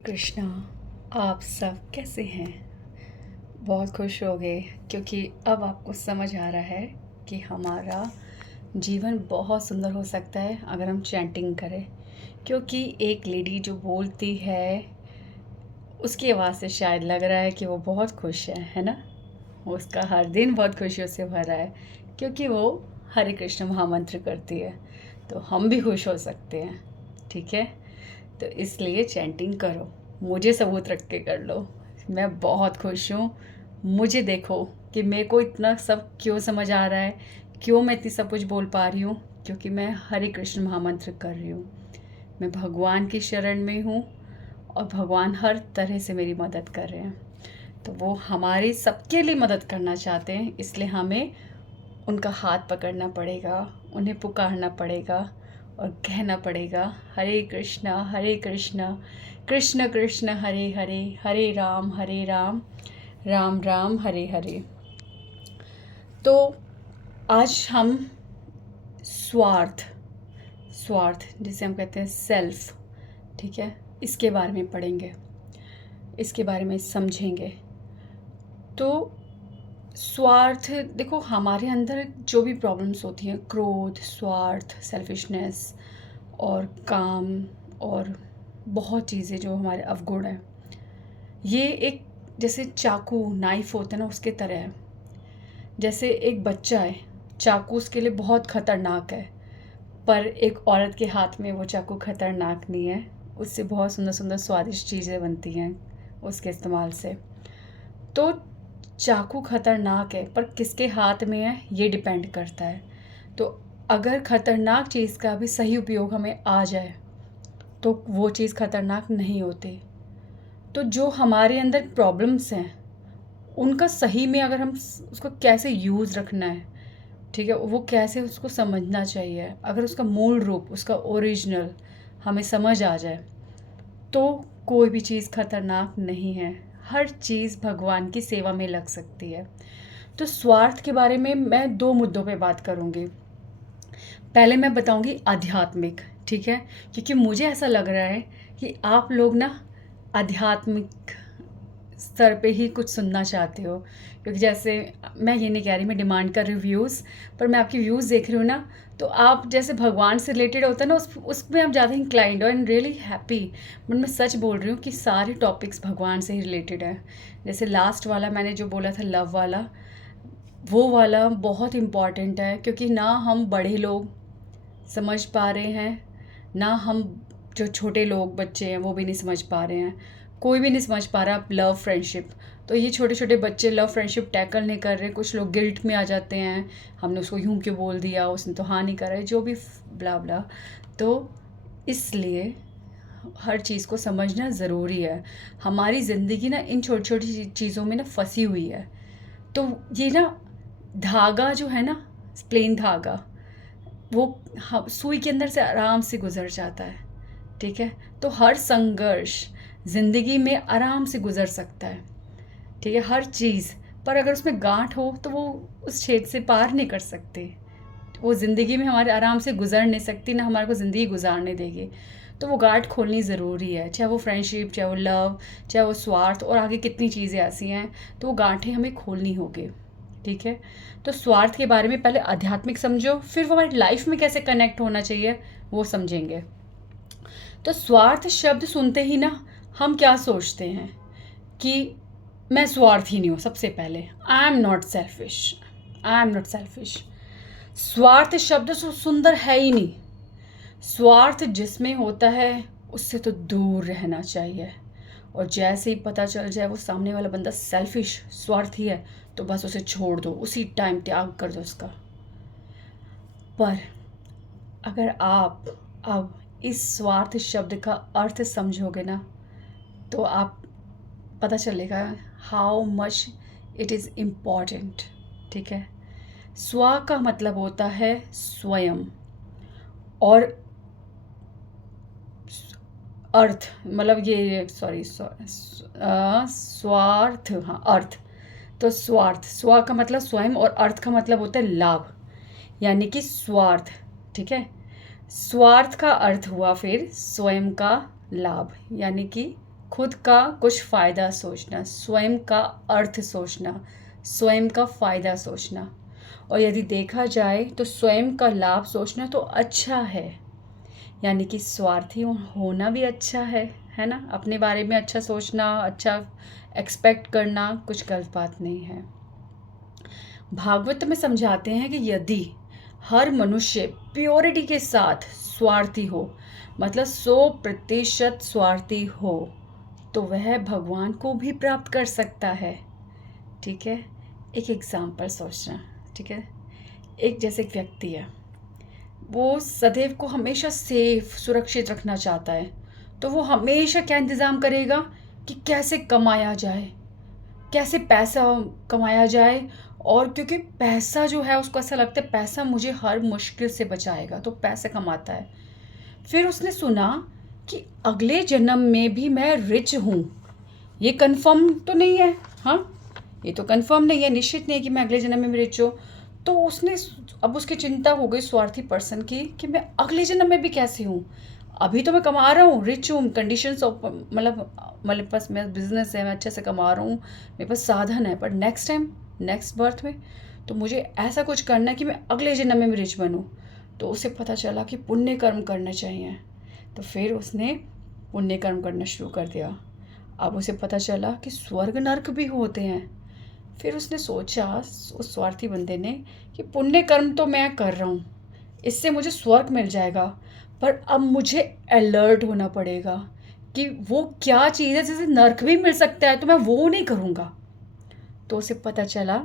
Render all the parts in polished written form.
कृष्णा, आप सब कैसे हैं? बहुत खुश हो गए क्योंकि अब आपको समझ आ रहा है कि हमारा जीवन बहुत सुंदर हो सकता है अगर हम चैंटिंग करें। क्योंकि एक लेडी जो बोलती है उसकी आवाज़ से शायद लग रहा है कि वो बहुत खुश है ना? उसका हर दिन बहुत खुशियों से भरा है क्योंकि वो हरे कृष्ण महामंत्र करती है। तो हम भी खुश हो सकते हैं, ठीक है? तो इसलिए चैंटिंग करो, मुझे सबूत रख के कर लो। मैं बहुत खुश हूँ। मुझे देखो कि मेरे को इतना सब क्यों समझ आ रहा है, क्यों मैं इतनी सब कुछ बोल पा रही हूँ, क्योंकि मैं हरे कृष्ण महामंत्र कर रही हूँ। मैं भगवान की शरण में हूँ और भगवान हर तरह से मेरी मदद कर रहे हैं। तो वो हमारी सबके लिए मदद करना चाहते हैं, इसलिए हमें उनका हाथ पकड़ना पड़ेगा, उन्हें पुकारना पड़ेगा और कहना पड़ेगा हरे कृष्णा कृष्ण कृष्ण हरे हरे, हरे राम राम राम हरे हरे। तो आज हम स्वार्थ स्वार्थ जिसे हम कहते हैं सेल्फ, ठीक है, इसके बारे में पढ़ेंगे, इसके बारे में समझेंगे। तो स्वार्थ देखो, हमारे अंदर जो भी प्रॉब्लम्स होती हैं, क्रोध, स्वार्थ, सेल्फिशनेस और काम और बहुत चीज़ें जो हमारे अवगुण हैं, ये एक जैसे चाकू नाइफ होता है ना, उसके तरह है। जैसे एक बच्चा है, चाकू उसके लिए बहुत ख़तरनाक है, पर एक औरत के हाथ में वो चाकू ख़तरनाक नहीं है। उससे बहुत सुंदर सुंदर स्वादिष्ट चीज़ें बनती हैं उसके इस्तेमाल से। तो चाकू ख़तरनाक है, पर किसके हाथ में है ये डिपेंड करता है। तो अगर ख़तरनाक चीज़ का भी सही उपयोग हमें आ जाए तो वो चीज़ ख़तरनाक नहीं होती। तो जो हमारे अंदर प्रॉब्लम्स हैं उनका सही में अगर हम उसको कैसे यूज़ रखना है, ठीक है, वो कैसे उसको समझना चाहिए, अगर उसका मूल रूप, उसका ओरिजिनल हमें समझ आ जाए तो कोई भी चीज़ खतरनाक नहीं है। हर चीज़ भगवान की सेवा में लग सकती है। तो स्वार्थ के बारे में मैं दो मुद्दों पे बात करूँगी। पहले मैं बताऊँगी आध्यात्मिक, ठीक है, क्योंकि मुझे ऐसा लग रहा है कि आप लोग ना आध्यात्मिक स्तर पे ही कुछ सुनना चाहते हो। क्योंकि जैसे मैं ये नहीं कह रही मैं डिमांड कर रही हूँ व्यूज़, पर मैं आपकी व्यूज़ देख रही हूँ ना, तो आप जैसे भगवान से रिलेटेड होता है ना, उसमें आप ज़्यादा इंक्लाइंड हो एंड रियली हैप्पी। बट मैं सच बोल रही हूँ कि सारे टॉपिक्स भगवान से ही रिलेटेड है। जैसे लास्ट वाला मैंने जो बोला था, लव वाला, वो वाला बहुत इम्पॉर्टेंट है, क्योंकि ना हम बड़े लोग समझ पा रहे हैं, ना हम जो छोटे लोग बच्चे हैं वो भी नहीं समझ पा रहे हैं। कोई भी नहीं समझ पा रहा लव फ्रेंडशिप। तो ये छोटे छोटे बच्चे लव फ्रेंडशिप टैकल नहीं कर रहे, कुछ लोग गिल्ट में आ जाते हैं, हमने उसको यूं क्यों बोल दिया, उसने तो हाँ नहीं करा है, जो भी ब्ला ब्ला। तो इसलिए हर चीज़ को समझना ज़रूरी है। हमारी ज़िंदगी ना इन छोटी छोटी चीज़ों में ना फंसी हुई है। तो ये ना धागा जो है ना, प्लेन धागा, वो सुई के अंदर से आराम से गुजर जाता है, ठीक है। तो हर संघर्ष ज़िंदगी में आराम से गुजर सकता है, ठीक है, हर चीज़। पर अगर उसमें गांठ हो तो वो उस छेद से पार नहीं कर सकते, वो ज़िंदगी में हमारे आराम से गुजर नहीं सकती, ना हमारे को ज़िंदगी गुजारने देगी। तो वो गांठ खोलनी ज़रूरी है, चाहे वो फ्रेंडशिप, चाहे वो लव, चाहे वो स्वार्थ और आगे कितनी चीज़ें ऐसी हैं, तो वो गांठें हमें खोलनी होगी, ठीक है। तो स्वार्थ के बारे में पहले आध्यात्मिक समझो, फिर वो हमारी लाइफ में कैसे कनेक्ट होना चाहिए वो समझेंगे। तो स्वार्थ शब्द सुनते ही ना हम क्या सोचते हैं कि मैं स्वार्थी नहीं हूँ। सबसे पहले I am not selfish, I am not selfish. स्वार्थ शब्द सुंदर है ही नहीं। स्वार्थ जिसमें होता है उससे तो दूर रहना चाहिए। और जैसे ही पता चल जाए वो सामने वाला बंदा सेल्फिश, स्वार्थी है, तो बस उसे छोड़ दो, उसी टाइम त्याग कर दो उसका। पर अगर आप अब इस स्वार्थ शब्द का अर्थ समझोगे ना, तो आप पता चलेगा how much it is important, ठीक है। स्व का मतलब होता है स्वयं, और अर्थ मतलब ये सॉरी स्वार्थ, हाँ अर्थ। तो स्वार्थ, स्व का मतलब स्वयं और अर्थ का मतलब होता है लाभ, यानी कि स्वार्थ, ठीक है। स्वार्थ का अर्थ हुआ फिर स्वयं का लाभ, यानी कि खुद का कुछ फ़ायदा सोचना, स्वयं का अर्थ सोचना, स्वयं का फ़ायदा सोचना। और यदि देखा जाए तो स्वयं का लाभ सोचना तो अच्छा है, यानी कि स्वार्थी होना भी अच्छा है ना। अपने बारे में अच्छा सोचना, अच्छा एक्सपेक्ट करना कुछ गलत बात नहीं है। भागवत में समझाते हैं कि यदि हर मनुष्य प्योरिटी के साथ स्वार्थी हो, मतलब 100% स्वार्थी हो, तो वह भगवान को भी प्राप्त कर सकता है। ठीक है, एक एग्जाम्पल सोचना। ठीक है, एक जैसे एक व्यक्ति है, वो सदैव को हमेशा सेफ सुरक्षित रखना चाहता है, तो वो हमेशा क्या इंतज़ाम करेगा कि कैसे कमाया जाए, कैसे पैसा कमाया जाए। और क्योंकि पैसा जो है उसको ऐसा लगता है पैसा मुझे हर मुश्किल से बचाएगा, तो पैसे कमाता है। फिर उसने सुना कि अगले जन्म में भी मैं रिच हूँ। ये कंफर्म तो नहीं है, हाँ, ये तो कंफर्म नहीं है, निश्चित नहीं है कि मैं अगले जन्म में रिच हूँ। तो उसने, अब उसकी चिंता हो गई स्वार्थी पर्सन की कि मैं अगले जन्म में भी कैसे हूँ। अभी तो मैं कमा रहा हूँ, रिच हूँ, कंडीशंस मतलब मेरे पास मेरा बिजनेस है, मैं अच्छे से कमा रहा हूँ, मेरे पास साधन है, पर नेक्स्ट टाइम नेक्स्ट बर्थ में तो मुझे ऐसा कुछ करना है कि मैं अगले जन्म में भी रिच बनूँ। तो उसे पता चला कि पुण्य कर्म करना चाहिए, तो फिर उसने पुण्य कर्म करना शुरू कर दिया। अब उसे पता चला कि स्वर्ग नर्क भी होते हैं। फिर उसने सोचा, उस स्वार्थी बंदे ने, कि पुण्य कर्म तो मैं कर रहा हूँ, इससे मुझे स्वर्ग मिल जाएगा, पर अब मुझे अलर्ट होना पड़ेगा कि वो क्या चीज़ है जैसे नर्क भी मिल सकता है, तो मैं वो नहीं करूँगा। तो उसे पता चला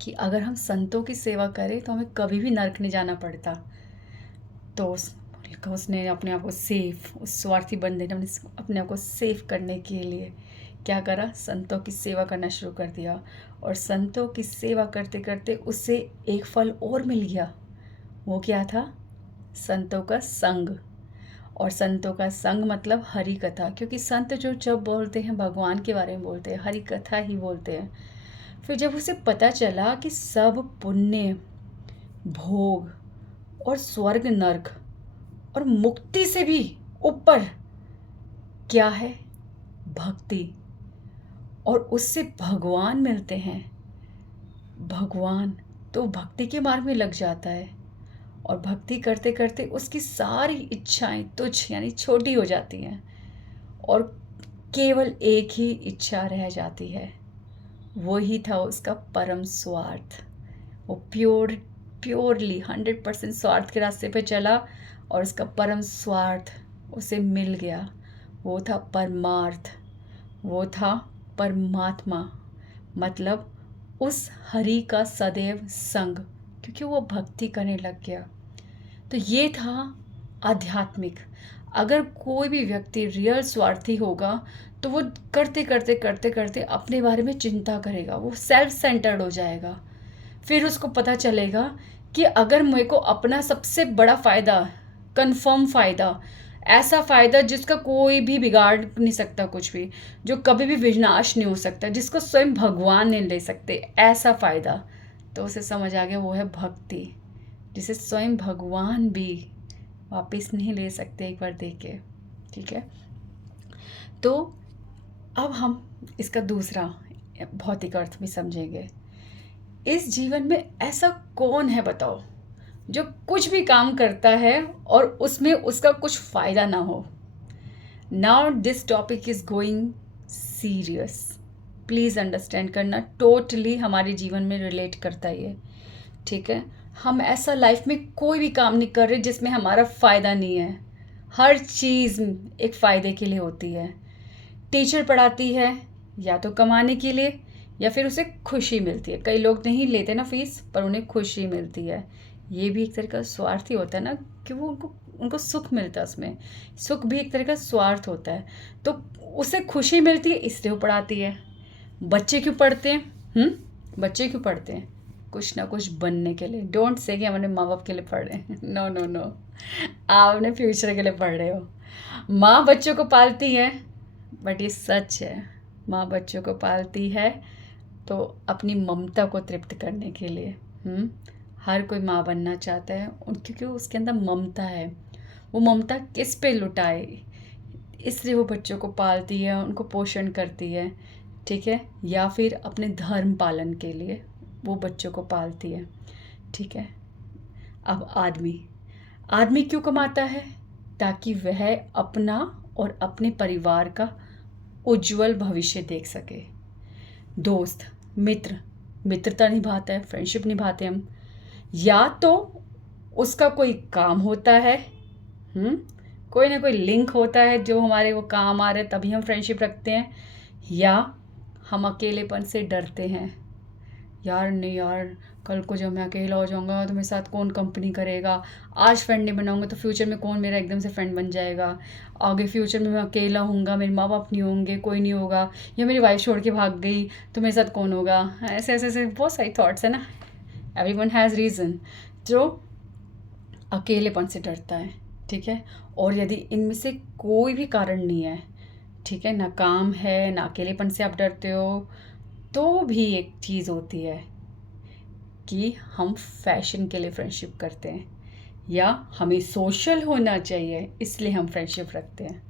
कि अगर हम संतों की सेवा करें तो हमें कभी भी नर्क नहीं जाना पड़ता। तो उसने अपने आप को सेफ, उस स्वार्थी बंदे ने अपने आप को सेफ करने के लिए क्या करा, संतों की सेवा करना शुरू कर दिया। और संतों की सेवा करते करते उसे एक फल और मिल गया। वो क्या था? संतों का संग। और संतों का संग मतलब हरि कथा, क्योंकि संत जो जब बोलते हैं भगवान के बारे में बोलते हैं, हरि कथा ही बोलते हैं। फिर जब उसे पता चला कि सब पुण्य, भोग और स्वर्ग नर्क और मुक्ति से भी ऊपर क्या है? भक्ति। और उससे भगवान मिलते हैं। भगवान तो भक्ति के मार्ग में लग जाता है, और भक्ति करते करते उसकी सारी इच्छाएं तुच्छ यानी छोटी हो जाती हैं, और केवल एक ही इच्छा रह जाती है। वही था उसका परम स्वार्थ। वो प्योरली 100% स्वार्थ के रास्ते पे चला, और उसका परम स्वार्थ उसे मिल गया। वो था परमार्थ, वो था परमात्मा, मतलब उस हरि का सदैव संग, क्योंकि वो भक्ति करने लग गया। तो ये था आध्यात्मिक। अगर कोई भी व्यक्ति रियल स्वार्थी होगा तो वो करते करते करते करते अपने बारे में चिंता करेगा, वो सेल्फ सेंटर्ड हो जाएगा। फिर उसको पता चलेगा कि अगर मेरे को अपना सबसे बड़ा फ़ायदा, कंफर्म फ़ायदा, ऐसा फ़ायदा जिसका कोई भी बिगाड़ नहीं सकता कुछ भी, जो कभी भी विनाश नहीं हो सकता, जिसको स्वयं भगवान नहीं ले सकते, ऐसा फ़ायदा, तो उसे समझ आ गया वो है भक्ति, जिसे स्वयं भगवान भी वापस नहीं ले सकते एक बार देख के। ठीक है, तो अब हम इसका दूसरा भौतिक अर्थ भी समझेंगे। इस जीवन में ऐसा कौन है बताओ जो कुछ भी काम करता है और उसमें उसका कुछ फ़ायदा ना हो? Now this topic is going serious, please understand करना, टोटली हमारे जीवन में रिलेट करता है ये। ठीक है, हम ऐसा लाइफ में कोई भी काम नहीं कर रहे जिसमें हमारा फ़ायदा नहीं है। हर चीज़ एक फ़ायदे के लिए होती है। टीचर पढ़ाती है या तो कमाने के लिए, या फिर उसे खुशी मिलती है। कई लोग नहीं लेते ना फीस, पर उन्हें खुशी मिलती है। ये भी एक तरह का स्वार्थ ही होता है ना, कि वो उनको सुख मिलता है, उसमें सुख भी एक तरह का स्वार्थ होता है। तो उसे खुशी मिलती है इसलिए वो पढ़ाती है। बच्चे क्यों पढ़ते हैं? बच्चे क्यों पढ़ते हैं? कुछ ना कुछ बनने के लिए। डोंट से कि हम अपने माँ बाप के लिए पढ़ रहे हैं, नो नो नो, आप अपने फ्यूचर के लिए पढ़ रहे हो। माँ बच्चों को पालती है, बट ये सच है, माँ बच्चों को पालती है तो अपनी ममता को तृप्त करने के लिए। हर कोई माँ बनना चाहता है क्योंकि उसके अंदर ममता है। वो ममता किस पे लुटाए? इसलिए वो बच्चों को पालती है, उनको पोषण करती है, ठीक है, या फिर अपने धर्म पालन के लिए वो बच्चों को पालती है, ठीक है। अब आदमी आदमी क्यों कमाता है? ताकि वह अपना और अपने परिवार का उज्जवल भविष्य देख सके। दोस्त, मित्र, मित्रता निभाता है, फ्रेंडशिप निभाते हैं हम, या तो उसका कोई काम होता है, कोई ना कोई लिंक होता है जो हमारे वो काम आ रहे हैं, तभी हम फ्रेंडशिप रखते हैं, या हम अकेलेपन से डरते हैं। यार नहीं यार, कल को जब मैं अकेला हो जाऊंगा तो मेरे साथ कौन कंपनी करेगा, आज फ्रेंड नहीं बनाऊंगा तो फ्यूचर में कौन मेरा एकदम से फ्रेंड बन जाएगा, आगे फ्यूचर में मैं अकेला हूँगा, मेरे माँ बाप नहीं होंगे, कोई नहीं होगा, या मेरी वाइफ छोड़ के भाग गई तो मेरे साथ कौन होगा। ऐसे ऐसे ऐसे बहुत सारी थॉट्स है ना। Everyone has reason. जो अकेलेपन से डरता है, ठीक है। और यदि इनमें से कोई भी कारण नहीं है, ठीक है, ना काम है ना अकेलेपन से आप डरते हो, तो भी एक चीज़ होती है कि हम फैशन के लिए फ्रेंडशिप करते हैं, या हमें सोशल होना चाहिए इसलिए हम फ्रेंडशिप रखते हैं,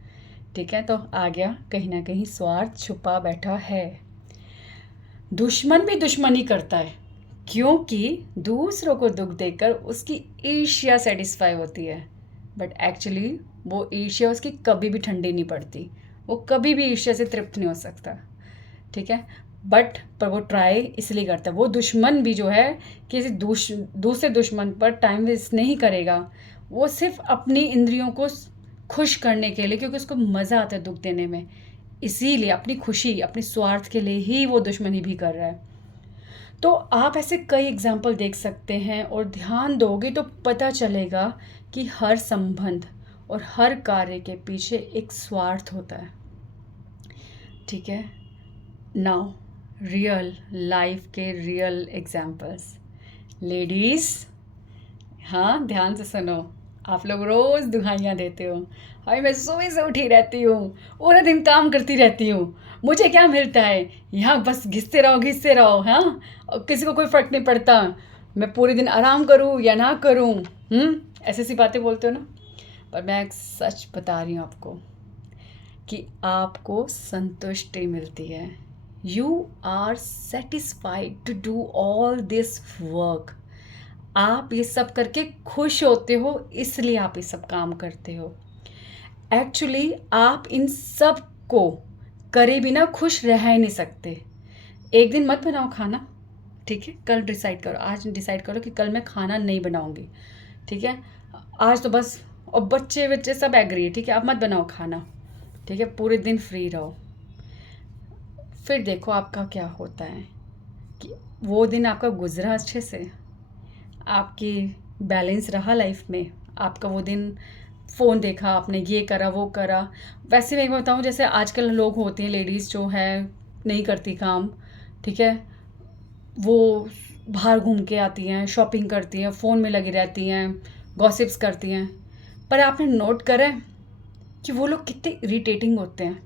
ठीक है। तो आ गया कहीं ना कहीं स्वार्थ छुपा बैठा है। दुश्मन भी दुश्मनी करता है, क्योंकि दूसरों को दुख देकर उसकी ईर्ष्या सेटिस्फाई होती है, बट एक्चुअली वो ईर्ष्या उसकी कभी भी ठंडी नहीं पड़ती, वो कभी भी ईर्ष्या से तृप्त नहीं हो सकता, ठीक है। पर वो ट्राई इसलिए करता है। वो दुश्मन भी जो है किसी दूसरे दुश्मन पर टाइम वेस्ट नहीं करेगा, वो सिर्फ अपनी इंद्रियों को खुश करने के लिए, क्योंकि उसको मज़ा आता है दुख देने में, इसीलिए अपनी खुशी अपने स्वार्थ के लिए ही वो दुश्मनी भी कर रहा है। तो आप ऐसे कई एग्जाम्पल देख सकते हैं, और ध्यान दोगे तो पता चलेगा कि हर संबंध और हर कार्य के पीछे एक स्वार्थ होता है, ठीक है। नाउ रियल लाइफ के रियल एग्जाम्पल्स। लेडीज़, हाँ ध्यान से सुनो, आप लोग रोज़ दुहाइयाँ देते हो, भाई मैं सुबह से उठी रहती हूँ, पूरा दिन काम करती रहती हूँ, मुझे क्या मिलता है, यहाँ बस घिसते रहो, हाँ, और किसी को कोई फ़र्क नहीं पड़ता, मैं पूरे दिन आराम करूँ या ना करूँ, ऐसी सी बातें बोलते हो ना। पर मैं एक सच बता रही हूँ आपको कि आपको संतुष्टि मिलती है। You are satisfied to do all this work. आप ये सब करके खुश होते हो, इसलिए आप ये सब काम करते हो। एक्चुअली आप इन सब को करे बिना खुश रह ही नहीं सकते। एक दिन मत बनाओ खाना, ठीक है, कल डिसाइड करो, आज डिसाइड करो कि कल मैं खाना नहीं बनाऊंगी, ठीक है, आज तो बस, और बच्चे सब एग्री है, ठीक है, आप मत बनाओ खाना, ठीक है, पूरे दिन फ्री रहो। फिर देखो आपका क्या होता है कि वो दिन आपका गुजरा अच्छे से, आपकी बैलेंस रहा लाइफ में, आपका वो दिन फ़ोन देखा आपने, ये करा वो करा। वैसे मैं बताऊँ, जैसे आजकल लोग होते हैं, लेडीज़ जो है नहीं करती काम, ठीक है, वो बाहर घूम के आती हैं, शॉपिंग करती हैं, फ़ोन में लगी रहती हैं, गॉसिप्स करती हैं, पर आपने नोट करा है कि वो लोग कितने इरिटेटिंग होते हैं।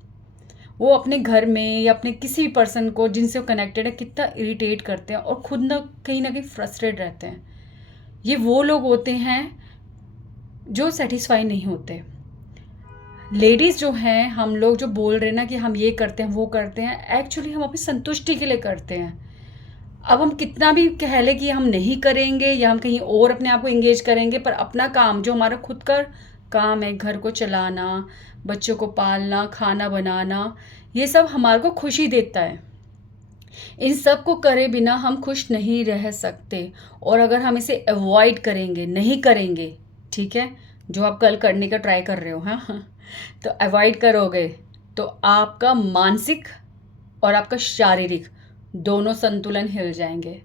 वो अपने घर में या अपने किसी भी पर्सन को जिनसे वो कनेक्टेड है कितना इरिटेट करते हैं, और खुद ना कहीं फ्रस्ट्रेट रहते हैं। ये वो लोग होते हैं जो सेटिस्फाई नहीं होते। लेडीज़ जो हैं, हम लोग जो बोल रहे हैं ना कि हम ये करते हैं वो करते हैं, एक्चुअली हम अपनी संतुष्टि के लिए करते हैं। अब हम कितना भी कह लें कि हम नहीं करेंगे या हम कहीं और अपने आप को इंगेज करेंगे, पर अपना काम जो हमारा खुद का काम है, घर को चलाना, बच्चों को पालना, खाना बनाना, ये सब हमारे को खुशी देता है। इन सब को करे बिना हम खुश नहीं रह सकते, और अगर हम इसे अवॉइड करेंगे, नहीं करेंगे, ठीक है, जो आप कल करने का ट्राई कर रहे हो, हाँ, तो अवॉइड करोगे तो आपका मानसिक और आपका शारीरिक दोनों संतुलन हिल जाएंगे।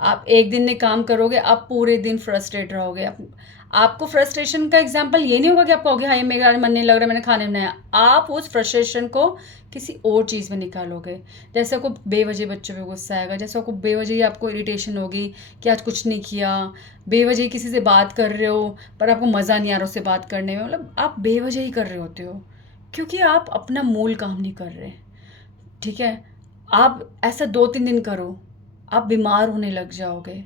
आप एक दिन में काम करोगे, आप पूरे दिन फ्रस्ट्रेट रहोगे। आपको फ्रस्ट्रेशन का एग्जाम्पल ये नहीं होगा कि आप कहोगे हाय मेरा मन नहीं लग रहा, मैंने खाने बनाया। आप उस फ्रस्ट्रेशन को किसी और चीज़ में निकालोगे। जैसे आपको बेवजह बच्चों पे गुस्सा आएगा, जैसे आपको बेवजह आपको इरिटेशन होगी कि आज कुछ नहीं किया, बेवजह किसी से बात कर रहे हो पर आपको मज़ा नहीं आ रहा उससे बात करने में, मतलब आप बेवजह ही कर रहे होते हो, क्योंकि आप अपना मूल काम नहीं कर रहे, ठीक है। आप ऐसा 2-3 दिन करो, आप बीमार होने लग जाओगे,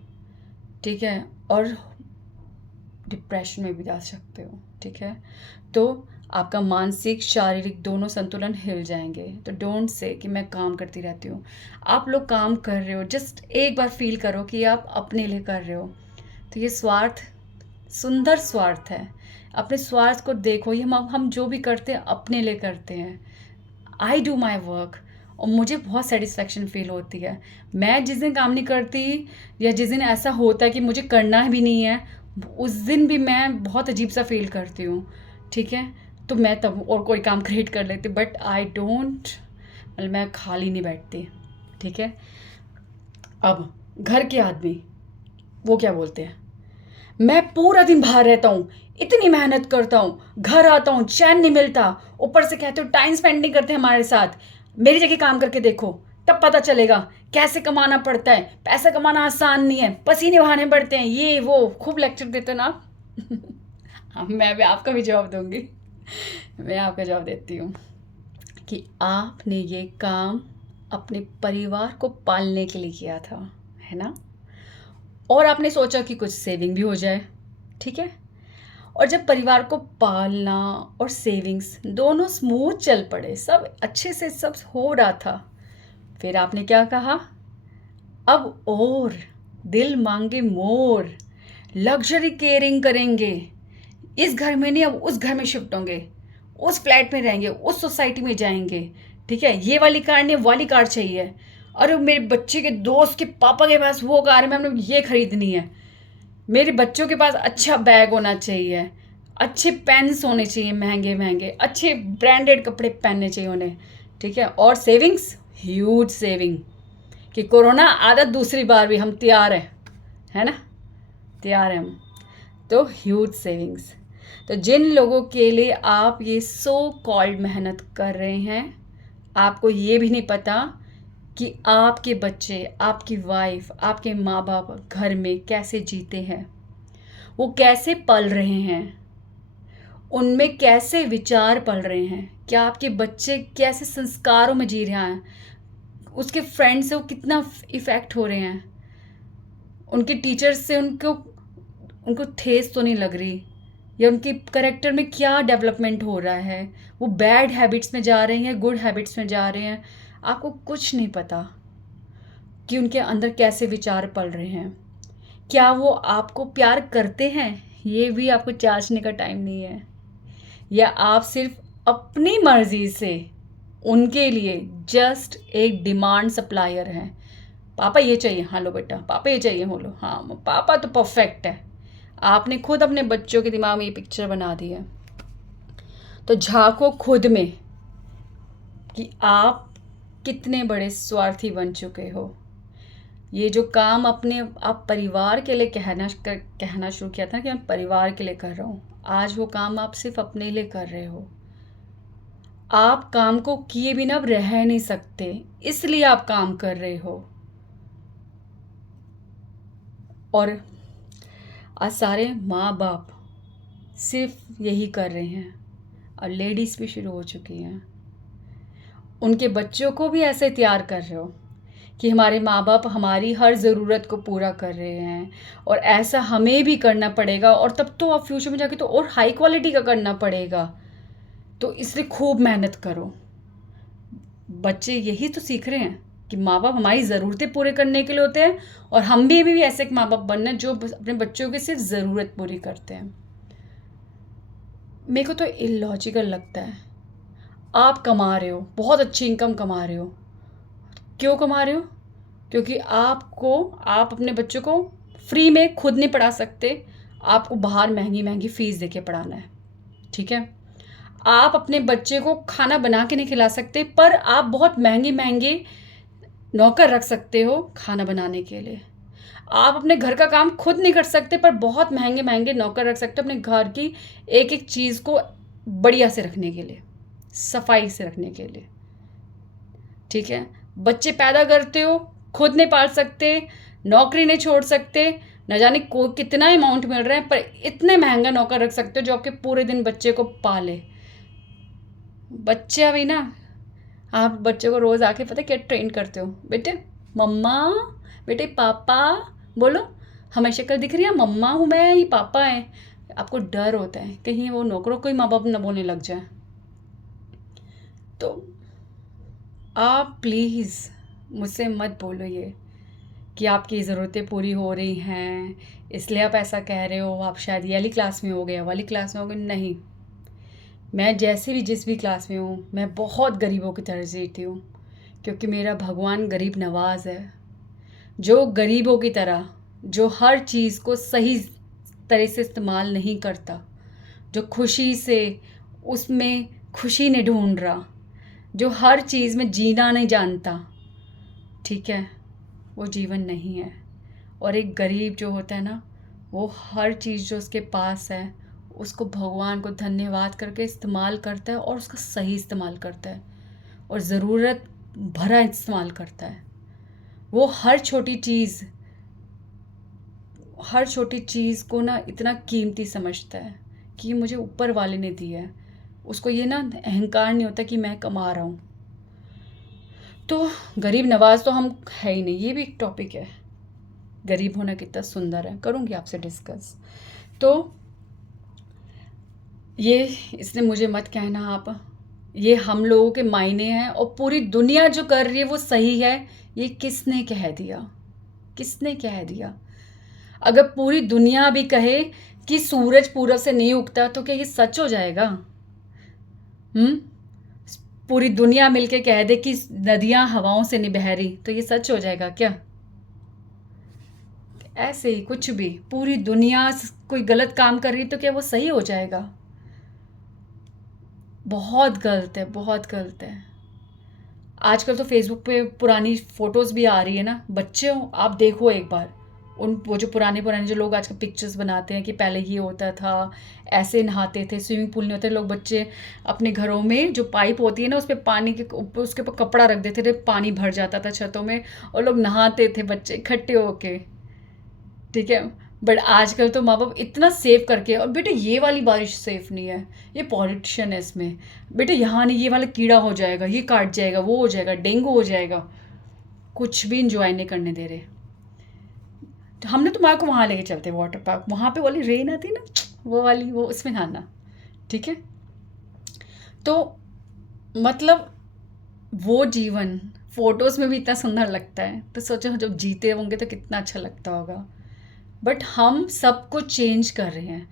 ठीक है, और डिप्रेशन में भी जा सकते हो, ठीक है। तो आपका मानसिक शारीरिक दोनों संतुलन हिल जाएंगे। तो डोंट से कि मैं काम करती रहती हूँ। आप लोग काम कर रहे हो, जस्ट एक बार फील करो कि आप अपने लिए कर रहे हो। तो ये स्वार्थ सुंदर स्वार्थ है। अपने स्वार्थ को देखो, ये हम जो भी करते हैं अपने लिए करते हैं। आई डू माई वर्क और मुझे बहुत सेटिस्फेक्शन फील होती है। मैं जिस दिन काम नहीं करती या जिस दिन ऐसा होता है कि मुझे करना भी नहीं है, उस दिन भी मैं बहुत अजीब सा फील करती हूँ। ठीक है, तो मैं तब और कोई काम क्रिएट कर लेती, बट आई डोंट, मतलब मैं खाली नहीं बैठती। ठीक है, अब घर के आदमी वो क्या बोलते हैं, मैं पूरा दिन बाहर रहता हूँ, इतनी मेहनत करता हूँ, घर आता हूँ चैन नहीं मिलता, ऊपर से कहते हो टाइम स्पेंड नहीं करते हमारे साथ। मेरी जगह काम करके देखो, तब पता चलेगा कैसे कमाना पड़ता है। पैसा कमाना आसान नहीं है, पसीने बहाने पड़ते हैं, ये वो खूब लेक्चर देते हो ना आप। हाँ, मैं भी आपका भी जवाब दूंगी। मैं आपका जवाब देती हूँ कि आपने ये काम अपने परिवार को पालने के लिए किया था, है ना। और आपने सोचा कि कुछ सेविंग भी हो जाए। ठीक है, और जब परिवार को पालना और सेविंग्स दोनों स्मूथ चल पड़े, सब अच्छे से सब हो रहा था, फिर आपने क्या कहा, अब और दिल मांगे मोर, लग्जरी केयरिंग करेंगे, इस घर में नहीं अब उस घर में शिफ्ट होंगे, उस फ्लैट में रहेंगे, उस सोसाइटी में जाएंगे। ठीक है, ये वाली कार नहीं वाली कार चाहिए, अरे मेरे बच्चे के दोस्त के पापा के पास वो कार है, मैंने ये खरीदनी है, मेरे बच्चों के पास अच्छा बैग होना चाहिए, अच्छे पेन्स होने चाहिए महंगे महंगे, अच्छे ब्रांडेड कपड़े पहनने चाहिए उन्हें। ठीक है, और सेविंग्स, ह्यूज सेविंग कि कोरोना आदत दूसरी बार भी हम तैयार हैं, है ना, तैयार हैं हम। तो ह्यूज सेविंग्स। तो जिन लोगों के लिए आप ये सो कॉल्ड मेहनत कर रहे हैं, आपको ये भी नहीं पता कि आपके बच्चे, आपकी वाइफ, आपके माँ बाप घर में कैसे जीते हैं, वो कैसे पल रहे हैं, उनमें कैसे विचार पल रहे हैं, क्या आपके बच्चे कैसे संस्कारों में जी रहे हैं, उसके फ्रेंड से वो कितना इफ़ेक्ट हो रहे हैं, उनके टीचर्स से उनको उनको ठेस तो नहीं लग रही, या उनके करेक्टर में क्या डेवलपमेंट हो रहा है, वो बैड हैबिट्स में जा रहे हैं या गुड हैबिट्स में जा रहे हैं। आपको कुछ नहीं पता कि उनके अंदर कैसे विचार पल रहे हैं। क्या वो आपको प्यार करते हैं, ये भी आपको जांचने का टाइम नहीं है, या आप सिर्फ अपनी मर्जी से उनके लिए जस्ट एक डिमांड सप्लायर हैं। पापा ये चाहिए, हाँ लो बेटा, पापा ये चाहिए, हो लो, हाँ पापा तो परफेक्ट है। आपने खुद अपने बच्चों के दिमाग में ये पिक्चर बना दी है। तो झांको खुद में कि आप कितने बड़े स्वार्थी बन चुके हो। ये जो काम अपने आप परिवार के लिए कहना शुरू किया था कि मैं परिवार के लिए कर रहा हूँ, आज वो काम आप सिर्फ अपने लिए कर रहे हो। आप काम को किए बिना अब रह नहीं सकते, इसलिए आप काम कर रहे हो। और आज सारे माँ बाप सिर्फ यही कर रहे हैं, और लेडीज़ भी शुरू हो चुकी हैं। उनके बच्चों को भी ऐसे तैयार कर रहे हो कि हमारे माँ बाप हमारी हर ज़रूरत को पूरा कर रहे हैं, और ऐसा हमें भी करना पड़ेगा, और तब तो आप फ्यूचर में जाके तो और हाई क्वालिटी का करना पड़ेगा। तो इसलिए खूब मेहनत करो। बच्चे यही तो सीख रहे हैं कि माँ बाप हमारी ज़रूरतें पूरे करने के लिए होते हैं, और हम भी ऐसे माँ बाप बनना जो अपने बच्चों की सिर्फ ज़रूरत पूरी करते हैं। मेरे को तो इलॉजिकल लगता है। आप कमा रहे हो, बहुत अच्छी इनकम कमा रहे हो, क्यों कमा रहे हो? क्योंकि आप अपने बच्चों को फ्री में खुद नहीं पढ़ा सकते, आपको बाहर महंगी महंगी फ़ीस दे के पढ़ाना है। ठीक है, आप अपने बच्चे को खाना बना के नहीं खिला सकते, पर आप बहुत महंगे महंगे नौकर रख सकते हो खाना बनाने के लिए। आप अपने घर का काम खुद नहीं कर सकते, पर बहुत महंगे महंगे नौकर रख सकते हो अपने घर की एक एक चीज़ को बढ़िया से रखने के लिए, सफाई से रखने के लिए। ठीक है, बच्चे पैदा करते हो, खुद नहीं पाल सकते, नौकरी नहीं छोड़ सकते, न जाने को कितना अमाउंट मिल रहा है, पर इतने महंगा नौकर रख सकते हो जो आपके पूरे दिन बच्चे को पाले। बच्चा भी ना, आप बच्चे को रोज़ आके पता क्या ट्रेन करते हो, बेटे मम्मा, बेटे पापा, बोलो हमें शक्ल दिख रही है, मम्मा हूँ मैं, ये पापा है, आपको डर होता है कहीं वो नौकरों को ही माँ बाप न बोलने लग जाए। तो आप प्लीज़ मुझसे मत बोलो ये कि आपकी ज़रूरतें पूरी हो रही हैं इसलिए आप ऐसा कह रहे हो, आप शायद ये वाली क्लास में हो गए, वाली क्लास में हो गए। नहीं, मैं जैसे भी जिस भी क्लास में हूँ मैं बहुत गरीबों की तरह जीती हूँ, क्योंकि मेरा भगवान गरीब नवाज है, जो गरीबों की तरह, जो हर चीज़ को सही तरह से इस्तेमाल नहीं करता, जो खुशी से उसमें खुशी नहीं ढूंढ रहा, जो हर चीज़ में जीना नहीं जानता, ठीक है, वो जीवन नहीं है। और एक गरीब जो होता है ना, वो हर चीज़ जो उसके पास है उसको भगवान को धन्यवाद करके इस्तेमाल करता है और उसका सही इस्तेमाल करता है और ज़रूरत भरा इस्तेमाल करता है। वो हर छोटी चीज़ को ना इतना कीमती समझता है कि ये मुझे ऊपर वाले ने दिया है। उसको ये ना अहंकार नहीं होता कि मैं कमा रहा हूँ। तो गरीब नवाज तो हम है ही नहीं, ये भी एक टॉपिक है, गरीब होना कितना सुंदर है, करूँगी आपसे डिस्कस। तो ये इसलिए मुझे मत कहना आप, ये हम लोगों के मायने हैं और पूरी दुनिया जो कर रही है वो सही है, ये किसने कह दिया? किसने कह दिया? अगर पूरी दुनिया भी कहे कि सूरज पूरब से नहीं उगता तो क्या ये सच हो जाएगा? हम्म पूरी दुनिया मिलके कह दे कि नदियां हवाओं से नहीं बह रही तो ये सच हो जाएगा क्या? ऐसे ही कुछ भी पूरी दुनिया कोई गलत काम कर रही तो क्या वो सही हो जाएगा? बहुत गलत है, बहुत गलत है। आजकल तो फेसबुक पे पुरानी फ़ोटोज़ भी आ रही है ना, बच्चे हो आप देखो एक बार, वो जो पुराने पुराने जो लोग आजकल पिक्चर्स बनाते हैं कि पहले ये होता था, ऐसे नहाते थे, स्विमिंग पूल नहीं होते, लोग बच्चे अपने घरों में जो पाइप होती है ना उस पर पानी के ऊपर उसके ऊपर कपड़ा रख देते थे, पानी भर जाता था छतों में और लोग नहाते थे बच्चे इकट्ठे होके, ठीक है। बट आजकल तो माँ बाप इतना सेव करके, और बेटे ये वाली बारिश सेफ नहीं है, ये पॉल्यूशन है इसमें, बेटे यहाँ नहीं, ये वाला कीड़ा हो जाएगा, ये काट जाएगा, वो हो जाएगा, डेंगू हो जाएगा, कुछ भी इंजॉय नहीं करने दे रहे। तो हमने तुम्हारे को वहाँ लेके चलते वाटर पार्क, वहाँ पे वाली रेन आती है ना, वो वाली, वो उसमें नहाना, ठीक है। तो मतलब वो जीवन फोटोज़ में भी इतना सुंदर लगता है, तो सोचो जब जीते होंगे तो कितना अच्छा लगता होगा। बट हम सब कुछ चेंज कर रहे हैं।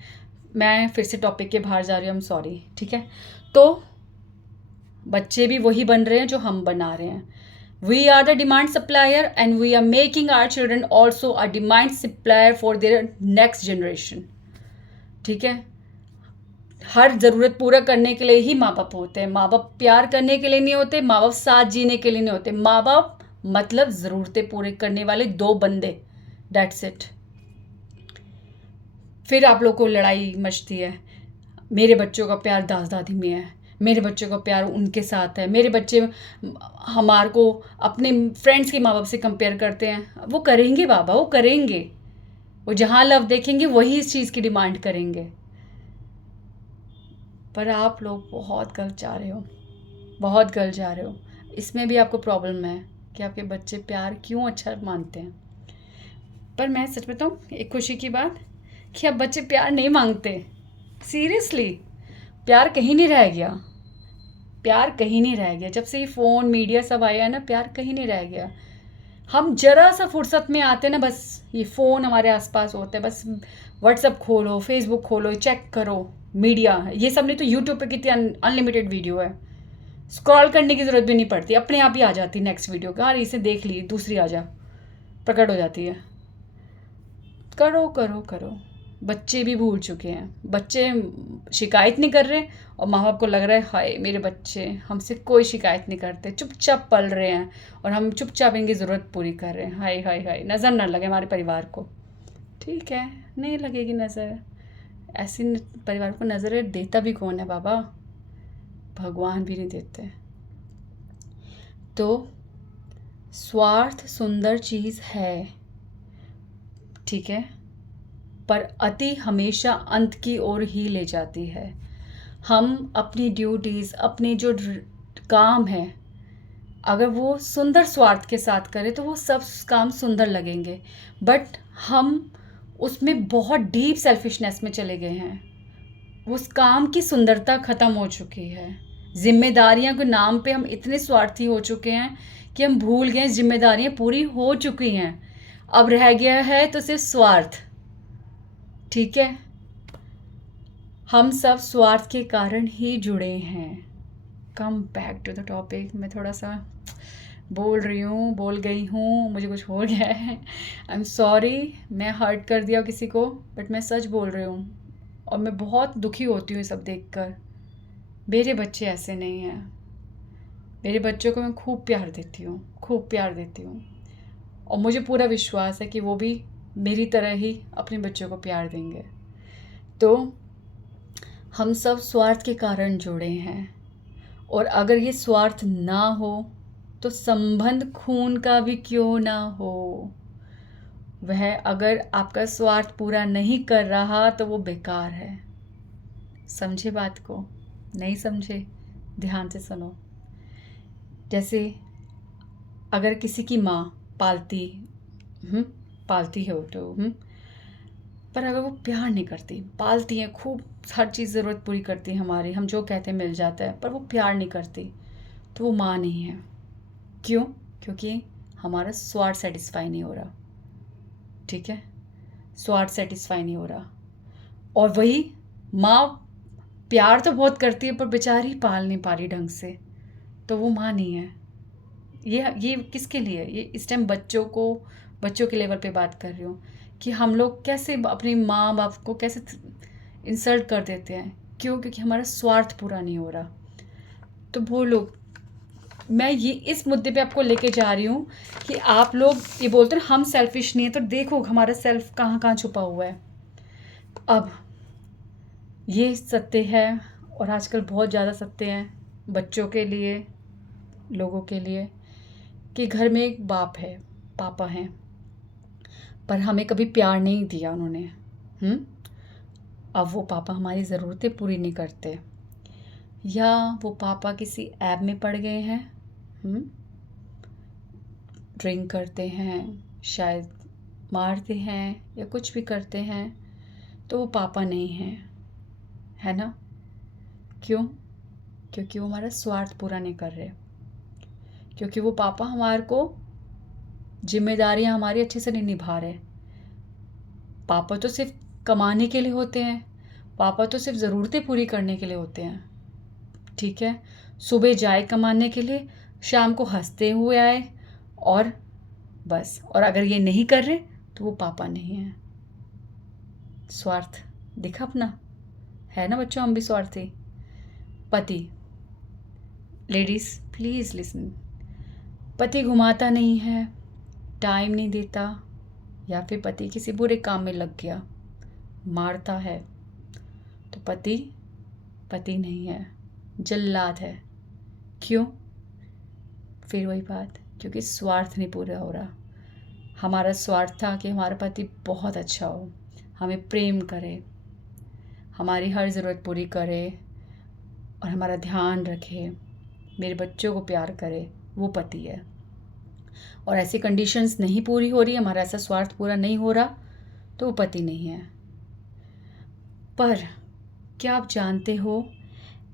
मैं फिर से टॉपिक के बाहर जा रही हूँ, आई एम सॉरी, ठीक है। तो बच्चे भी वही बन रहे हैं जो हम बना रहे हैं। We are the demand supplier and we are making our children also a demand supplier for their next generation, ठीक है। हर ज़रूरत पूरा करने के लिए ही माँ बाप होते हैं। माँ बाप प्यार करने के लिए नहीं होते, माँ बाप साथ जीने के लिए नहीं होते। माँ बाप मतलब ज़रूरतें पूरे करने वाले दो बंदे, दैट्स इट। फिर आप लोग को लड़ाई मचती है, मेरे बच्चों का प्यार दादा दादी में है, मेरे बच्चों का प्यार उनके साथ है, मेरे बच्चे हमारे को अपने फ्रेंड्स के माँ बाप से कंपेयर करते हैं। वो करेंगे बाबा, वो करेंगे, वो जहाँ लव देखेंगे वही इस चीज़ की डिमांड करेंगे। पर आप लोग बहुत गलत जा रहे हो, बहुत गलत जा रहे हो। इसमें भी आपको प्रॉब्लम है कि आपके बच्चे प्यार क्यों अच्छा मानते हैं। पर मैं सच बताऊँ एक खुशी की बात, कि अब बच्चे प्यार नहीं मांगते। सीरियसली, प्यार कहीं नहीं रह गया, प्यार कहीं नहीं रह गया। जब से ये फ़ोन मीडिया सब आया है ना, प्यार कहीं नहीं रह गया। हम जरा सा फुर्सत में आते हैं ना, बस ये फ़ोन हमारे आसपास होता है, बस व्हाट्सअप खोलो, फेसबुक खोलो, चेक करो, मीडिया, ये सब नहीं तो यूट्यूब पे कितनी अनलिमिटेड वीडियो है, स्क्रॉल करने की ज़रूरत भी नहीं पड़ती, अपने आप ही आ जाती नेक्स्ट वीडियो, यार इसे देख ली, दूसरी आ जा, प्रकट हो जाती है। करो करो करो, बच्चे भी भूल चुके हैं, बच्चे शिकायत नहीं कर रहे और माँ बाप को लग रहा है हाय मेरे बच्चे हमसे कोई शिकायत नहीं करते, चुपचाप पल रहे हैं और हम चुपचाप इनकी ज़रूरत पूरी कर रहे हैं। हाय हाय हाय, नज़र ना लगे हमारे परिवार को, ठीक है, नहीं लगेगी नज़र। ऐसी परिवार को नज़र देता भी कौन है बाबा? भगवान भी नहीं देते। तो स्वार्थ सुंदर चीज़ है, ठीक है, पर अति हमेशा अंत की ओर ही ले जाती है। हम अपनी ड्यूटीज़, अपने जो काम है, अगर वो सुंदर स्वार्थ के साथ करें तो वो सब काम सुंदर लगेंगे, बट हम उसमें बहुत डीप सेल्फिशनेस में चले गए हैं। उस काम की सुंदरता ख़त्म हो चुकी है। जिम्मेदारियां के नाम पे हम इतने स्वार्थी हो चुके हैं कि हम भूल गए जिम्मेदारियां पूरी हो चुकी हैं, अब रह गया है तो सिर्फ स्वार्थ। ठीक है, हम सब स्वार्थ के कारण ही जुड़े हैं। Come back to the topic. मैं थोड़ा सा बोल गई हूँ, मुझे कुछ हो गया है। आई एम सॉरी, मैं हर्ट कर दिया किसी को, बट मैं सच बोल रही हूँ और मैं बहुत दुखी होती हूँ ये सब देखकर। मेरे बच्चे ऐसे नहीं हैं। मेरे बच्चों को मैं खूब प्यार देती हूँ, खूब प्यार देती हूँ, और मुझे पूरा विश्वास है कि वो भी मेरी तरह ही अपने बच्चों को प्यार देंगे। तो हम सब स्वार्थ के कारण जुड़े हैं, और अगर ये स्वार्थ ना हो तो संबंध खून का भी क्यों ना हो, वह अगर आपका स्वार्थ पूरा नहीं कर रहा तो वो बेकार है। समझे बात को? नहीं समझे? ध्यान से सुनो। जैसे अगर किसी की माँ पालती पालती हो तो पर अगर वो प्यार नहीं करती, पालती है खूब, हर चीज़ ज़रूरत पूरी करती है हमारी, हम जो कहते हैं मिल जाता है, पर वो प्यार नहीं करती, तो वो माँ नहीं है। क्यों? क्योंकि हमारा स्वार्थ सेटिस्फाई नहीं हो रहा। ठीक है, स्वार्थ सेटिस्फाई नहीं हो रहा। और वही माँ प्यार तो बहुत करती है पर बेचारी पाल नहीं पा रही ढंग से, तो वो माँ नहीं है। ये किसके लिए? ये इस टाइम बच्चों के लेवल पे बात कर रही हूँ कि हम लोग कैसे अपनी माँ बाप को कैसे इंसल्ट कर देते हैं। क्यों? क्योंकि हमारा स्वार्थ पूरा नहीं हो रहा। तो वो लोग, मैं ये इस मुद्दे पे आपको लेके जा रही हूँ कि आप लोग ये बोलते हैं हम सेल्फिश नहीं है, तो देखो हमारा सेल्फ कहाँ कहाँ छुपा हुआ है। अब ये सत्य है, और आजकल बहुत ज़्यादा सत्य हैं बच्चों के लिए, लोगों के लिए, कि घर में एक बाप है, पापा हैं, पर हमें कभी प्यार नहीं दिया उन्होंने। अब वो पापा हमारी ज़रूरतें पूरी नहीं करते, या वो पापा किसी ऐप में पड़ गए हैं, ड्रिंक करते हैं, शायद मारते हैं या कुछ भी करते हैं, तो वो पापा नहीं हैं, है ना? क्यों? क्योंकि वो हमारा स्वार्थ पूरा नहीं कर रहे, क्योंकि वो पापा हमारे को जिम्मेदारियां हमारी अच्छे से नहीं निभा रहे। पापा तो सिर्फ कमाने के लिए होते हैं, पापा तो सिर्फ ज़रूरतें पूरी करने के लिए होते हैं। ठीक है, सुबह जाए कमाने के लिए, शाम को हंसते हुए आए, और बस। और अगर ये नहीं कर रहे तो वो पापा नहीं है। स्वार्थ दिखा अपना, है ना बच्चों? हम भी स्वार्थी। पति, लेडीज़ प्लीज़ लिसन, पति घुमाता नहीं है, टाइम नहीं देता, या फिर पति किसी बुरे काम में लग गया, मारता है, तो पति नहीं है, जल्लाद है। क्यों? फिर वही बात, क्योंकि स्वार्थ नहीं पूरा हो रहा। हमारा स्वार्थ था कि हमारा पति बहुत अच्छा हो, हमें प्रेम करे, हमारी हर ज़रूरत पूरी करे, और हमारा ध्यान रखे, मेरे बच्चों को प्यार करे, वो पति है। और ऐसी कंडीशंस नहीं पूरी हो रही, हमारा ऐसा स्वार्थ पूरा नहीं हो रहा, तो वो पति नहीं है। पर क्या आप जानते हो,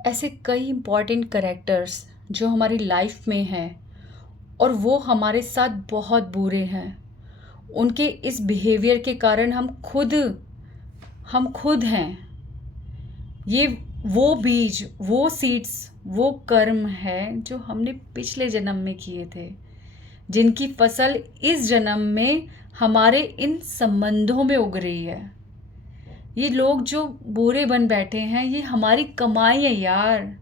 ऐसे कई इम्पॉर्टेंट कैरेक्टर्स जो हमारी लाइफ में हैं और वो हमारे साथ बहुत बुरे हैं, उनके इस बिहेवियर के कारण हम खुद हैं। ये वो बीज, वो सीड्स, वो कर्म है जो हमने पिछले जन्म में किए थे, जिनकी फसल इस जन्म में हमारे इन संबंधों में उग रही है। ये लोग जो बुरे बन बैठे हैं, ये हमारी कमाई है यार।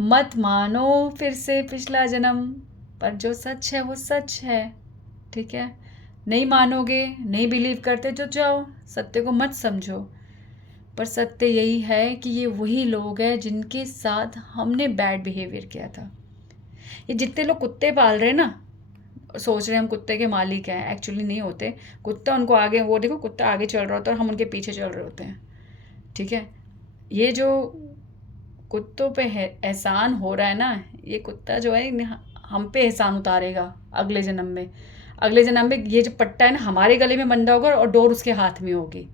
मत मानो फिर से पिछला जन्म, पर जो सच है वो सच है। ठीक है, नहीं मानोगे, नहीं बिलीव करते तो जाओ, सत्य को मत समझो। पर सत्य यही है कि ये वही लोग हैं जिनके साथ हमने बैड बिहेवियर किया था। ये जितने लोग कुत्ते पाल रहे हैं ना, सोच रहे हैं हम कुत्ते के मालिक हैं, एक्चुअली नहीं होते। कुत्ता उनको आगे, वो देखो कुत्ता आगे चल रहा होता है और हम उनके पीछे चल रहे होते हैं। ठीक है, ये जो कुत्तों पे है एहसान हो रहा है ना, ये कुत्ता जो है हम पे एहसान उतारेगा अगले जन्म में। अगले जन्म में ये जो पट्टा है ना हमारे गले में बंधा होगा और डोर उसके हाथ में होगी।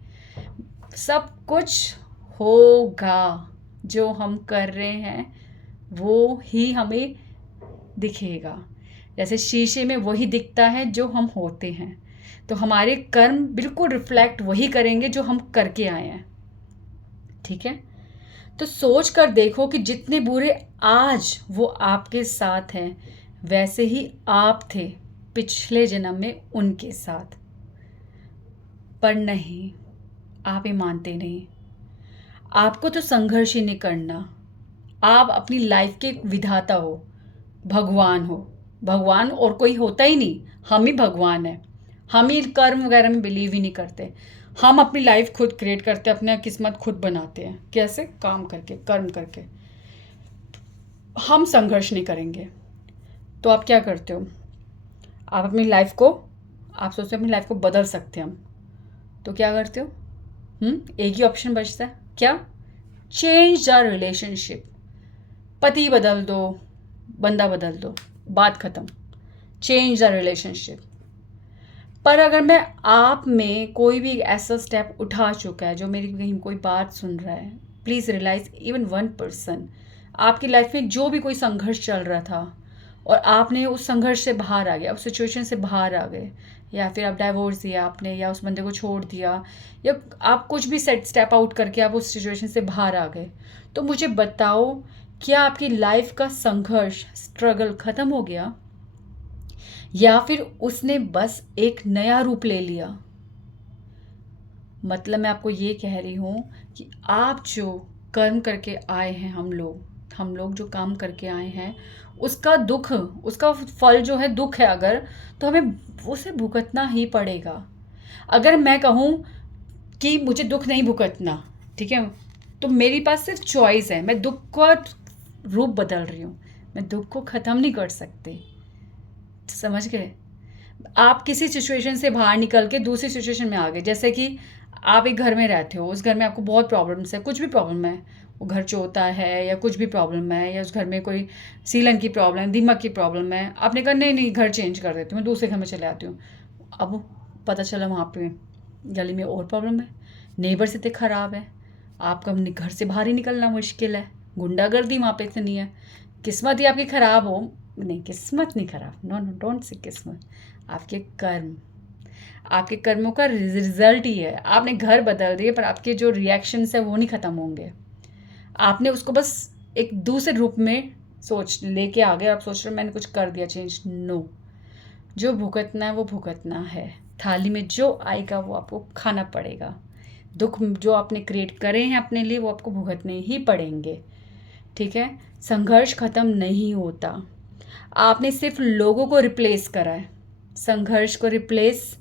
सब कुछ होगा, जो हम कर रहे हैं वो ही हमें दिखेगा। जैसे शीशे में वही दिखता है जो हम होते हैं, तो हमारे कर्म बिल्कुल रिफ्लेक्ट वही करेंगे जो हम करके आए हैं। ठीक है, तो सोच कर देखो कि जितने बुरे आज वो आपके साथ हैं, वैसे ही आप थे पिछले जन्म में उनके साथ। पर नहीं, आप ये मानते नहीं। आपको तो संघर्ष ही नहीं करना। आप अपनी लाइफ के विधाता हो, भगवान हो। भगवान और कोई होता ही नहीं, हम ही भगवान हैं। हम ही कर्म वगैरह में बिलीव ही नहीं करते। हम अपनी लाइफ खुद क्रिएट करते हैं, अपने किस्मत खुद बनाते हैं। कैसे? काम करके, कर्म करके। हम संघर्ष नहीं करेंगे। तो आप क्या करते हो? आप अपनी लाइफ को, आप सोचते हो अपनी लाइफ को बदल सकते हैं हम, तो क्या करते हो? एक ही ऑप्शन बचता है, क्या? Change the relationship. पति बदल दो, बंदा बदल दो, बात खत्म। Change the relationship. पर अगर मैं आप में कोई भी ऐसा स्टेप उठा चुका है, जो मेरी कहीं कोई बात सुन रहा है, प्लीज़ रियलाइज इवन 1% आपकी लाइफ में जो भी कोई संघर्ष चल रहा था और आपने उस संघर्ष से बाहर आ गया, उस सिचुएशन से बाहर आ गए, या फिर आप डाइवोर्स दिया आपने, या उस बंदे को छोड़ दिया, या आप कुछ भी स्टेप आउट करके आप उस सिचुएशन से बाहर आ गए, तो मुझे बताओ, क्या आपकी लाइफ का संघर्ष, स्ट्रगल ख़त्म हो गया, या फिर उसने बस एक नया रूप ले लिया? मतलब मैं आपको ये कह रही हूँ कि आप जो कर्म करके आए हैं, हम लोग जो काम करके आए हैं, उसका दुख, उसका फल जो है दुख है अगर, तो हमें उसे भुगतना ही पड़ेगा। अगर मैं कहूँ कि मुझे दुख नहीं भुगतना, ठीक है, तो मेरे पास सिर्फ चॉइस है। मैं दुख का रूप बदल रही हूँ, मैं दुख को ख़त्म नहीं कर सकते। समझ गए? आप किसी सिचुएशन से बाहर निकल के दूसरी सिचुएशन में आ गए। जैसे कि आप एक घर में रहते हो, उस घर में आपको बहुत प्रॉब्लम्स है, कुछ भी प्रॉब्लम है, वो घर चोता है या कुछ भी प्रॉब्लम है, या उस घर में कोई सीलन की प्रॉब्लम, दिमाग की प्रॉब्लम है, आपने कहा नहीं नहीं घर चेंज कर देती हूँ, मैं दूसरे घर में चले आती हूँ। अब पता चला वहाँ पे गली में और प्रॉब्लम है, नेबर्स इतने ख़राब है, आपका घर से बाहर ही निकलना मुश्किल है, गुंडागर्दी वहाँ पे इतनी है, किस्मत ही आपकी ख़राब हो। नहीं, किस्मत नहीं ख़राब, नो नो, डोंट से किस्मत, आपके कर्म, आपके कर्मों का रिजल्ट ही है। आपने घर बदल दिए, पर आपके जो रिएक्शंस है वो नहीं ख़त्म होंगे। आपने उसको बस एक दूसरे रूप में सोच लेके आ गए, आप सोच रहे हो मैंने कुछ कर दिया चेंज। नो, जो भुगतना है वो भुगतना है। थाली में जो आएगा वो आपको खाना पड़ेगा। दुख जो आपने क्रिएट करे हैं अपने लिए, वो आपको भुगतने ही पड़ेंगे। ठीक है, संघर्ष ख़त्म नहीं होता। आपने सिर्फ लोगों को रिप्लेस करा है, संघर्ष को रिप्लेस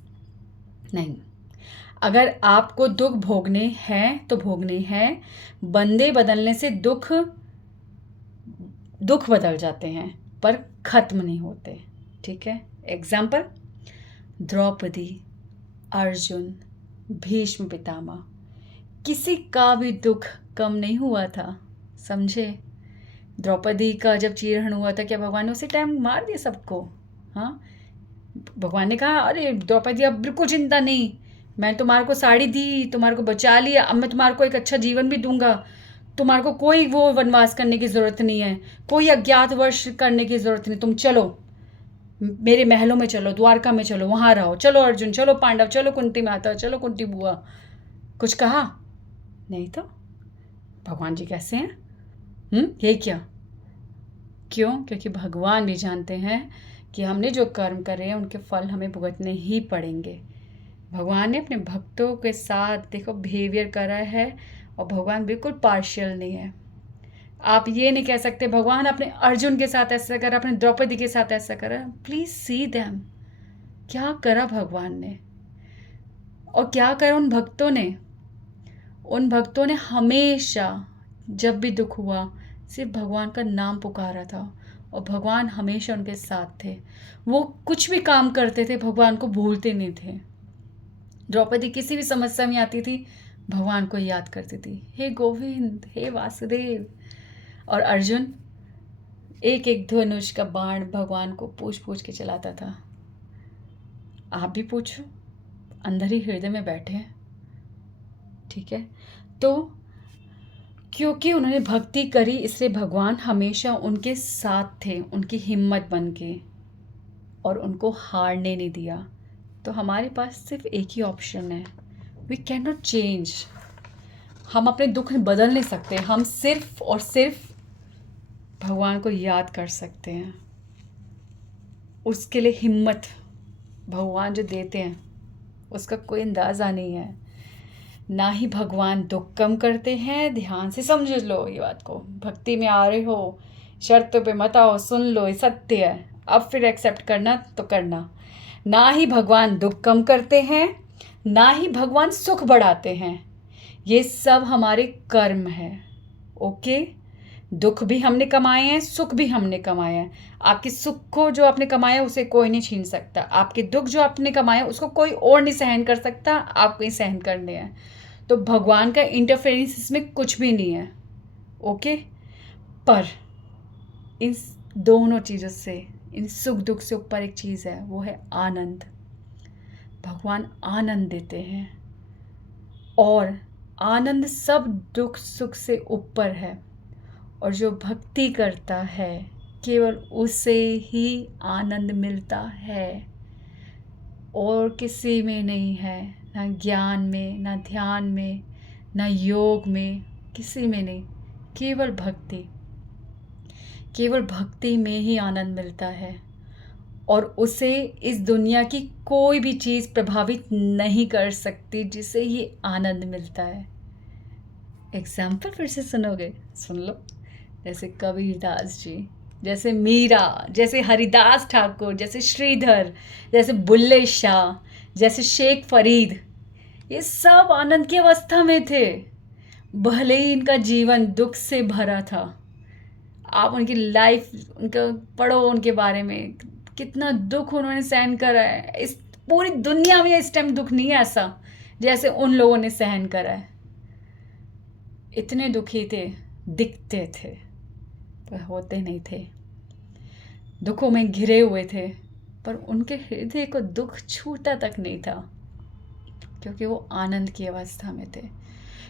नहीं। अगर आपको दुख भोगने हैं तो भोगने हैं। बंदे बदलने से दुख बदल जाते हैं, पर ख़त्म नहीं होते। ठीक है, एग्जाम्पल, द्रौपदी, अर्जुन, भीष्म पितामह, किसी का भी दुख कम नहीं हुआ था। समझे? द्रौपदी का जब चीरहरण हुआ था, क्या भगवान ने उसी टाइम मार दिया सबको? हाँ, भगवान ने कहा अरे द्रौपदी अब बिल्कुल चिंता नहीं, मैं तुम्हारे को साड़ी दी, तुम्हारे को बचा लिया, अब मैं तुम्हारे को एक अच्छा जीवन भी दूंगा, तुम्हारे को कोई वो वनवास करने की ज़रूरत नहीं है, कोई अज्ञातवास करने की ज़रूरत नहीं, तुम चलो मेरे महलों में, चलो द्वारका में, चलो वहाँ रहो, चलो अर्जुन, चलो पांडव, चलो कुंती माता, चलो कुंती बुआ। कुछ कहा नहीं तो भगवान जी कैसे हैं? ये क्या? क्यों? क्योंकि भगवान भी जानते हैं कि हमने जो कर्म करे हैं उनके फल हमें भुगतने ही पड़ेंगे। भगवान ने अपने भक्तों के साथ देखो बिहेवियर करा है, और भगवान बिल्कुल पार्शियल नहीं है। आप ये नहीं कह सकते भगवान अपने अर्जुन के साथ ऐसा करा, अपने द्रौपदी के साथ ऐसा करा। प्लीज़ सी देम, क्या करा भगवान ने, और क्या करा उन भक्तों ने। उन भक्तों ने हमेशा जब भी दुख हुआ सिर्फ भगवान का नाम पुकारा था, और भगवान हमेशा उनके साथ थे। वो कुछ भी काम करते थे, भगवान को भूलते नहीं थे। द्रौपदी किसी भी समस्या में आती थी, भगवान को याद करती थी, हे गोविंद, हे वासुदेव। और अर्जुन एक एक धनुष का बाण भगवान को पूछ पूछ के चलाता था। आप भी पूछो, अंदर ही हृदय में बैठे हैं, ठीक है। तो क्योंकि उन्होंने भक्ति करी इसलिए भगवान हमेशा उनके साथ थे, उनकी हिम्मत बन के, और उनको हारने नहीं दिया। तो हमारे पास सिर्फ एक ही ऑप्शन है, वी कैन नॉट चेंज। हम अपने दुख बदल नहीं सकते, हम सिर्फ और सिर्फ भगवान को याद कर सकते हैं। उसके लिए हिम्मत भगवान जो देते हैं उसका कोई अंदाज़ा नहीं है। ना ही भगवान दुख कम करते हैं, ध्यान से समझ लो ये बात को, भक्ति में आ रहे हो, शर्तों पे मत आओ, सुन लो ये सत्य है, अब फिर एक्सेप्ट करना तो करना। ना ही भगवान दुख कम करते हैं, ना ही भगवान सुख बढ़ाते हैं, ये सब हमारे कर्म है। ओके, दुख भी हमने कमाए हैं, सुख भी हमने कमाए हैं। आपके सुख को जो आपने कमाया उसे कोई नहीं छीन सकता, आपके दुख जो आपने कमाए उसको कोई और नहीं सहन कर सकता, आपको ही सहन करने हैं। तो भगवान का इंटरफेरेंस इसमें कुछ भी नहीं है। ओके, पर इन दोनों चीज़ों से, इन सुख दुख से ऊपर एक चीज़ है, वो है आनंद। भगवान आनंद देते हैं, और आनंद सब दुख सुख से ऊपर है। और जो भक्ति करता है केवल उसे ही आनंद मिलता है, और किसी में नहीं है, ना ज्ञान में, ना ध्यान में, ना योग में, किसी में नहीं। केवल भक्ति, केवल भक्ति में ही आनंद मिलता है, और उसे इस दुनिया की कोई भी चीज़ प्रभावित नहीं कर सकती जिसे ये आनंद मिलता है। एग्जाम्पल फिर से सुनोगे, सुन लो। जैसे कबीरदास जी, जैसे मीरा, जैसे हरिदास ठाकुर, जैसे श्रीधर, जैसे बुल्ले शाह, जैसे शेख फरीद, ये सब आनंद की अवस्था में थे, भले ही इनका जीवन दुख से भरा था। आप उनकी लाइफ, उनका पढ़ो, उनके बारे में कितना दुख उन्होंने सहन करा है। इस पूरी दुनिया में इस टाइम दुख नहीं है ऐसा जैसे उन लोगों ने सहन करा है। इतने दुखी थे, दिखते थे पर होते नहीं थे, दुखों में घिरे हुए थे, पर उनके हृदय को दुख छूता तक नहीं था, क्योंकि वो आनंद की अवस्था में थे,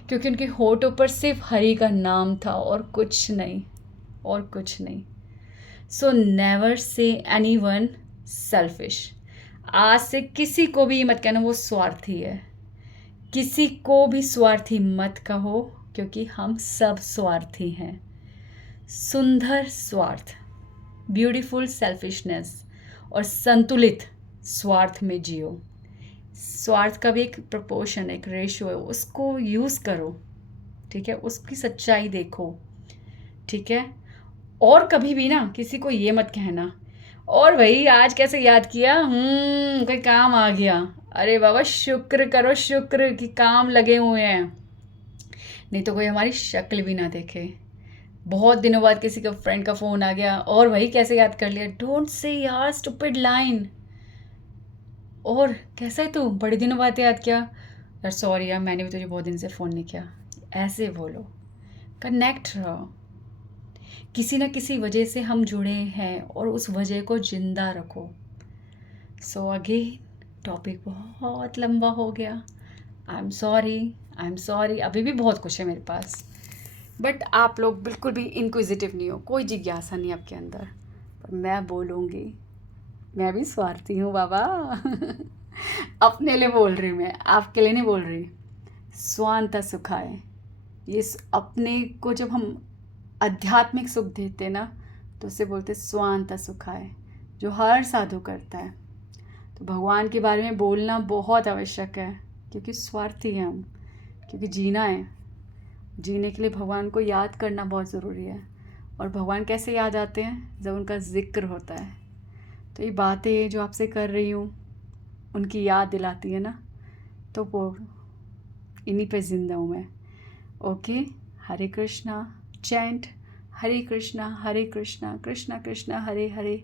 क्योंकि उनके होठों पर सिर्फ हरि का नाम था और कुछ नहीं, और कुछ नहीं। So never say anyone selfish. आज से किसी को भी मत कहना वो स्वार्थी है, किसी को भी स्वार्थी मत कहो, क्योंकि हम सब स्वार्थी हैं। सुंदर स्वार्थ, ब्यूटीफुल सेल्फिशनेस, और संतुलित स्वार्थ में जियो। स्वार्थ का भी एक प्रपोर्शन, एक रेशियो है, उसको यूज़ करो, ठीक है, उसकी सच्चाई देखो, ठीक है। और कभी भी ना किसी को ये मत कहना, और भाई आज कैसे याद किया, कोई काम आ गया। अरे बाबा, शुक्र करो, शुक्र कि काम लगे हुए हैं, नहीं तो कोई हमारी शक्ल भी ना देखे। बहुत दिनों बाद किसी का फ्रेंड का फ़ोन आ गया, और भाई कैसे याद कर लिया, डोंट से यार स्टूपिड लाइन, और कैसा है तू, बड़े दिनों बाद याद किया, यार सॉरी यार मैंने भी तुझे बहुत दिन से फ़ोन नहीं किया। ऐसे बोलो, कनेक्ट रहो, किसी ना किसी वजह से हम जुड़े हैं, और उस वजह को ज़िंदा रखो। सो अगेन टॉपिक बहुत लंबा हो गया, आई एम सॉरी, अभी भी बहुत कुछ है मेरे पास, बट आप लोग बिल्कुल भी इंक्विजिटिव नहीं हो, कोई जिज्ञासा नहीं आपके अंदर, पर मैं बोलूँगी, मैं भी स्वार्थी हूँ बाबा अपने लिए बोल रही हूँ मैं, आपके लिए नहीं बोल रही। स्वांत सुखाए, ये अपने को जब हम आध्यात्मिक सुख देते ना, तो उसे बोलते स्वांत सुखाए, जो हर साधु करता है। तो भगवान के बारे में बोलना बहुत आवश्यक है, क्योंकि स्वार्थी हैं हम, क्योंकि जीना है, जीने के लिए भगवान को याद करना बहुत ज़रूरी है। और भगवान कैसे याद आते हैं, जब उनका जिक्र होता है। तो ये बातें जो आपसे कर रही हूँ उनकी याद दिलाती है ना, तो वो इन्हीं पे ज़िंदा हूँ मैं। ओके, हरे कृष्णा चैंट, हरे कृष्णा कृष्णा कृष्णा हरे हरे,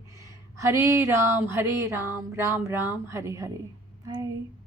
हरे राम राम राम हरे हरे। बाय।